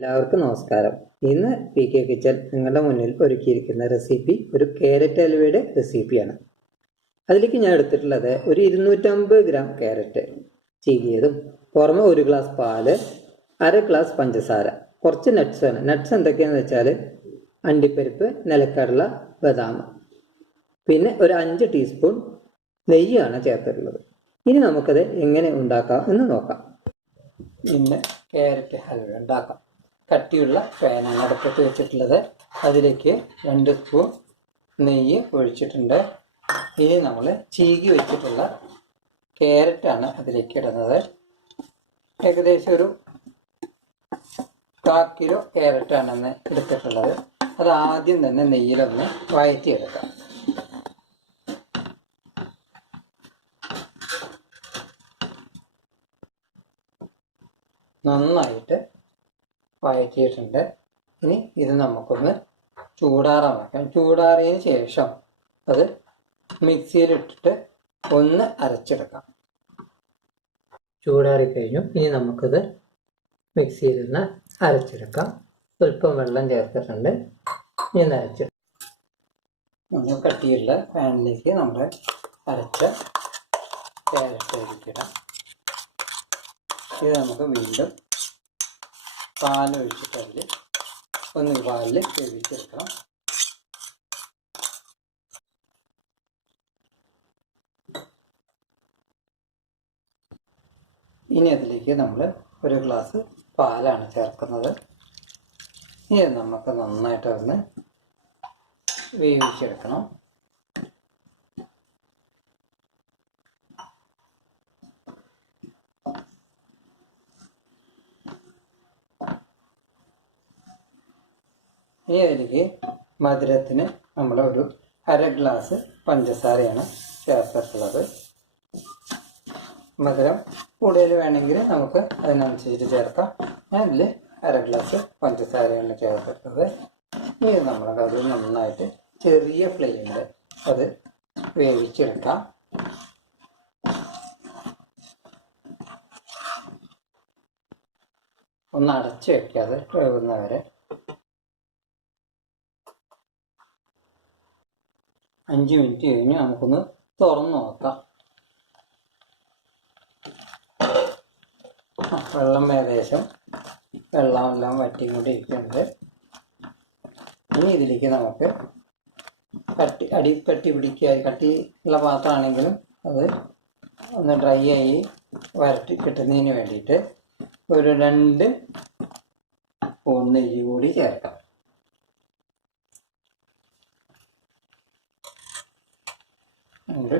എല്ലാവർക്കും നമസ്കാരം. ഇന്ന് പി കെ കിച്ചൻ നിങ്ങളുടെ മുന്നിൽ ഒരുക്കിയിരിക്കുന്ന റെസിപ്പി ഒരു ക്യാരറ്റ് ഹൽവയുടെ റെസിപ്പിയാണ്. അതിലേക്ക് ഞാൻ എടുത്തിട്ടുള്ളത് ഒരു 250 ഗ്രാം ക്യാരറ്റ് ചീകിയതും, പുറമെ 1 ഗ്ലാസ് പാല്, 1/2 ഗ്ലാസ് പഞ്ചസാര, കുറച്ച് നട്ട്സാണ്. നട്ട്സ് എന്തൊക്കെയാണെന്ന് വെച്ചാൽ അണ്ടിപ്പരിപ്പ്, നിലക്കടല, ബദാം, പിന്നെ ഒരു 5 ടീസ്പൂൺ നെയ്യാണ് ചേർത്തിട്ടുള്ളത്. ഇനി നമുക്കത് എങ്ങനെ ഉണ്ടാക്കാം എന്ന് നോക്കാം. ഇന്ന് ക്യാരറ്റ് ഹൽവ ഉണ്ടാക്കാം. കട്ടിയുള്ള പാനാണ് അടുപ്പത്ത് വെച്ചിട്ടുള്ളത്. അതിലേക്ക് 2 സ്പൂൺ നെയ്യ് ഒഴിച്ചിട്ടുണ്ട്. ഇനി നമ്മൾ ചീകി വെച്ചിട്ടുള്ള ക്യാരറ്റാണ് അതിലേക്ക് ഇടുന്നത്. ഏകദേശം ഒരു 1/4 കിലോ ക്യാരറ്റാണെന്ന് എടുത്തിട്ടുള്ളത്. അത് ആദ്യം തന്നെ നെയ്യിലൊന്ന് വഴറ്റിയെടുക്കാം. നന്നായിട്ട് വഴറ്റിയിട്ടുണ്ട്. ഇനി ഇത് നമുക്കൊന്ന് ചൂടാറാൻ വയ്ക്കാം. ചൂടാറിയതിന് ശേഷം അത് മിക്സിയിലിട്ടിട്ട് ഒന്ന് അരച്ചെടുക്കാം. ചൂടാറിക്കഴിഞ്ഞു. ഇനി നമുക്കത് മിക്സിയിൽ നിന്ന് അരച്ചെടുക്കാം. സ്വല്പം വെള്ളം ചേർത്തിട്ടുണ്ട്. ഇനി അരച്ചെടുക്കാം. നമ്മൾ കട്ടിയുള്ള പാനിലേക്ക് നമ്മൾ അരച്ച ക്യാരറ്റ് ഇടാം. ഇത് നമുക്ക് വീണ്ടും പാലൊഴിച്ചിട്ട് അതിൽ പാലിൽ വേവിച്ചെടുക്കണം. ഇനി അതിലേക്ക് നമ്മൾ 1 ഗ്ലാസ് പാലാണ് ചേർക്കുന്നത്. ഇനി നമുക്ക് നന്നായിട്ട് ഒന്ന് വേവിച്ചെടുക്കണം. ഇനി അതിലേക്ക് മധുരത്തിന് നമ്മൾ ഒരു 1/2 ഗ്ലാസ് പഞ്ചസാരയാണ് ചേർത്തിട്ടുള്ളത്. മധുരം കൂടുതൽ വേണമെങ്കിൽ നമുക്ക് അതിനനുസരിച്ച് ചേർക്കാം. ഞാൻ ഇതിൽ 1/2 ഗ്ലാസ് പഞ്ചസാരയാണ് ചേർത്തിട്ടുള്ളത്. ഇനി നമ്മളത് നന്നായിട്ട് ചെറിയ ഫ്ലെയിമിൽ അത് വേവിച്ചെടുക്കാം. ഒന്ന് അടച്ചു വെക്കാതെ വേവുന്നവരെ 5 മിനിറ്റ് കഴിഞ്ഞ് നമുക്കൊന്ന് തുറന്ന് നോക്കാം. വെള്ളം ഏകദേശം വെള്ളമെല്ലാം വറ്റിക്കൊണ്ടിരിക്കുന്നുണ്ട്. ഇനി ഇതിലേക്ക് നമുക്ക് കട്ടി കട്ടിയുള്ള പാത്രമാണെങ്കിലും അത് ഒന്ന് ഡ്രൈ ആയി വരട്ടി കിട്ടുന്നതിന് വേണ്ടിയിട്ട് ഒരു 2 സ്പൂൺ നെയ്യ് കൂടി ചേർക്കാം. 2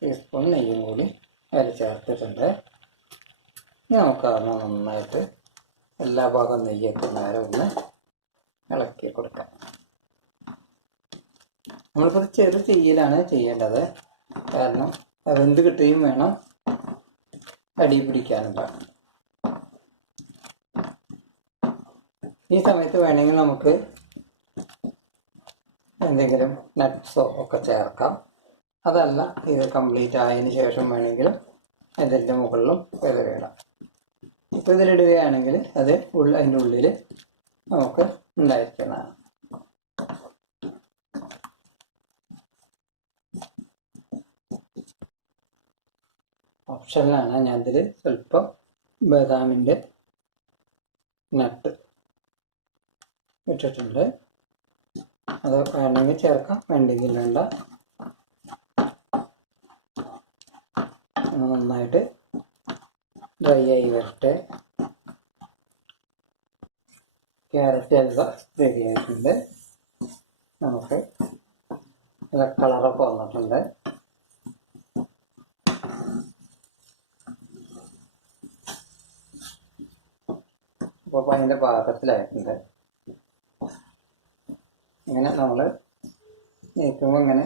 ടീസ്പൂൺ നെയ്യും കൂടി അതിൽ ചേർത്തിട്ടുണ്ട്. ഇനി നമുക്കതൊന്ന് നന്നായിട്ട് എല്ലാ ഭാഗവും നെയ്യ് എത്തുന്നവരെ ഒന്ന് ഇളക്കി കൊടുക്കാം. നമ്മളിപ്പോൾ ചെറു തീയിലാണ് ചെയ്യേണ്ടത്. കാരണം വെന്ത് കിട്ടുകയും വേണം, അടി പിടിക്കാനും പാടില്ല. ഈ സമയത്ത് വേണമെങ്കിൽ നമുക്ക് എന്തെങ്കിലും നട്ട്സോ ഒക്കെ ചേർക്കാം. അതല്ല, ഇത് കംപ്ലീറ്റ് ആയതിനു ശേഷം വേണമെങ്കിലും ഇതിൻ്റെ മുകളിലും വിതറിയിടാം. ഇപ്പോൾ ഇതിലിടുകയാണെങ്കിൽ അത് അതിൻ്റെ ഉള്ളിൽ നമുക്ക് ഉണ്ടായിരിക്കുന്നതാണ്. ഓപ്ഷനിലാണ്. ഞാൻ ഇതിൽ സ്വല്പം ബദാമിൻ്റെ നട്ട് ഇട്ടിട്ടുണ്ട്. അത് വേണമെങ്കിൽ ചേർക്കാം, വേണ്ടെങ്കിൽ വേണ്ട. നന്നായിട്ട് ഡ്രൈ ആയി വരട്ടെ. ക്യാരറ്റ് ഹൽവ റെഡി ആയിട്ടുണ്ട്. നമുക്ക് നല്ല കളറൊക്കെ വന്നിട്ടുണ്ട്. അപ്പോൾ അതിൻ്റെ പാകത്തിലായിട്ടുണ്ട്. ഇങ്ങനെ നമ്മൾ നീക്കുമ്പോൾ ഇങ്ങനെ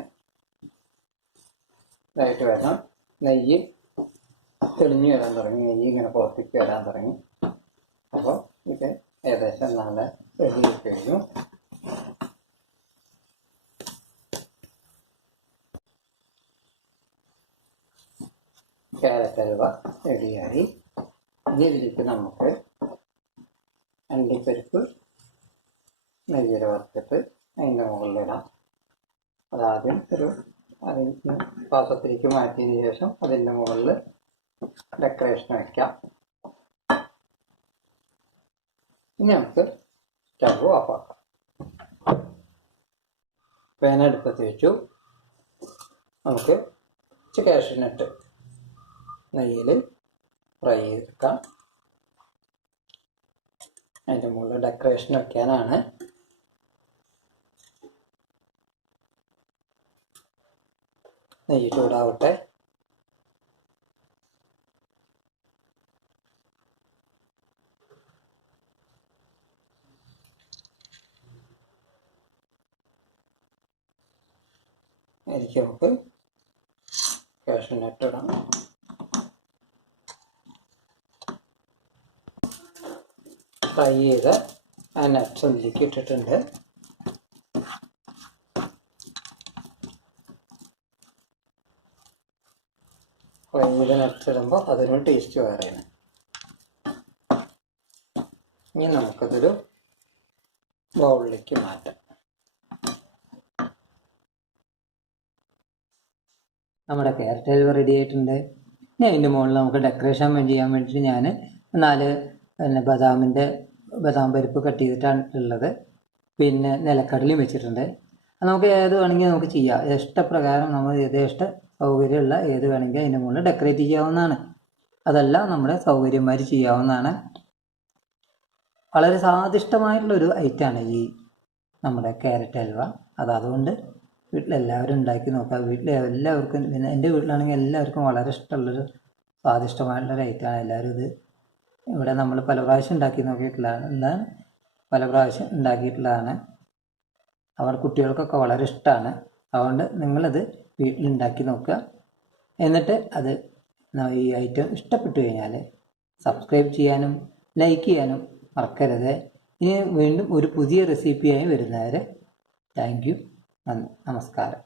ഇതായിട്ട് വരണം. നെയ്യ് തെളിഞ്ഞു വരാൻ തുടങ്ങി, നെയ്യ് ഇങ്ങനെ പുറത്തേക്ക് വരാൻ തുടങ്ങി. അപ്പോൾ ഇത് ഏകദേശം നല്ല റെഡി കഴിഞ്ഞു. ക്യാരറ്റ് ഹൽവ റെഡിയായി. ഇനി ഇതിലേക്ക് നമുക്ക് അണ്ടിപ്പരിപ്പ് നെയ്യിൽ വറുത്തിട്ട് അതിൻ്റെ മുകളിലിടാം. അതാദ്യം അതിന് പാത്രത്തിലേക്ക് മാറ്റിയതിന് ശേഷം അതിൻ്റെ മുകളിൽ ഡെക്കറേഷൻ വയ്ക്കാം. ഇനി നമുക്ക് സ്റ്റവ് ഓഫാക്കാം. പാൻ അടുപ്പത്ത് വെച്ചു. നമുക്ക് കാഷ്യൂനട്ട് നെയ്യിൽ ഫ്രൈ ചെയ്തെടുക്കാം. അതിൻ്റെ മുകളിൽ ഡെക്കറേഷൻ വയ്ക്കാനാണ്. നെയ്യ് ചൂടാവട്ടെ. അതിലേക്ക് നമുക്ക് കാഷ്യൂനട്ട് ഇടാം. ഫ്രൈ ചെയ്ത ആ നട്ട്സ് അതിലേക്ക് ഇട്ടിട്ടുണ്ട്. ഫ്രൈ ചെയ്ത നട്ട്സ് ഇടുമ്പോൾ അതിനൊരു ടേസ്റ്റ് വേറെയാണ്. ഇനി നമുക്കതൊരു ബൗളിലേക്ക് മാറ്റാം. നമ്മുടെ ക്യാരറ്റ് ഹൽവ റെഡി ആയിട്ടുണ്ട്. ഇനി അതിൻ്റെ മുകളിൽ നമുക്ക് ഡെക്കറേഷൻ ചെയ്യാൻ വേണ്ടിയിട്ട് ഞാൻ 4 ബദാം പരിപ്പ് കട്ട് ചെയ്തിട്ടാണ് ഉള്ളത്. പിന്നെ നിലക്കടലയും വെച്ചിട്ടുണ്ട്. അത് നമുക്ക് ഏത് വേണമെങ്കിൽ നമുക്ക് ചെയ്യാം. ഇഷ്ടപ്രകാരം നമ്മൾ യഥേഷ്ട സൗകര്യമുള്ള ഏത് വേണമെങ്കിൽ അതിൻ്റെ മുകളിൽ ഡെക്കറേറ്റ് ചെയ്യാവുന്നതാണ്. അതെല്ലാം നമ്മുടെ സൗകര്യന്മാർ ചെയ്യാവുന്നതാണ്. വളരെ സ്വാദിഷ്ടമായിട്ടുള്ളൊരു ഐറ്റമാണ് ഈ നമ്മുടെ ക്യാരറ്റ് ഹൽവ. അതുകൊണ്ട് വീട്ടിലെല്ലാവരും ഉണ്ടാക്കി നോക്കുക. വീട്ടിലെല്ലാവർക്കും, പിന്നെ എൻ്റെ വീട്ടിലാണെങ്കിൽ എല്ലാവർക്കും വളരെ ഇഷ്ടമുള്ളൊരു സ്വാദിഷ്ടമായിട്ടുള്ളൊരു ഐറ്റമാണ്. എല്ലാവരും ഇത് ഇവിടെ നമ്മൾ പല പ്രാവശ്യം ഉണ്ടാക്കി നോക്കിയിട്ടുള്ളതാണ്. പല പ്രാവശ്യം ഉണ്ടാക്കിയിട്ടുള്ളതാണ്. അവിടെ കുട്ടികൾക്കൊക്കെ വളരെ ഇഷ്ടമാണ്. അതുകൊണ്ട് നിങ്ങളത് വീട്ടിലുണ്ടാക്കി നോക്കുക. എന്നിട്ട് അത് ഈ ഐറ്റം ഇഷ്ടപ്പെട്ടു കഴിഞ്ഞാൽ സബ്സ്ക്രൈബ് ചെയ്യാനും ലൈക്ക് ചെയ്യാനും മറക്കരുത്. ഇനി വീണ്ടും ഒരു പുതിയ റെസിപ്പിയായി വരുന്നവരെ താങ്ക് യു. നമസ്കാരം.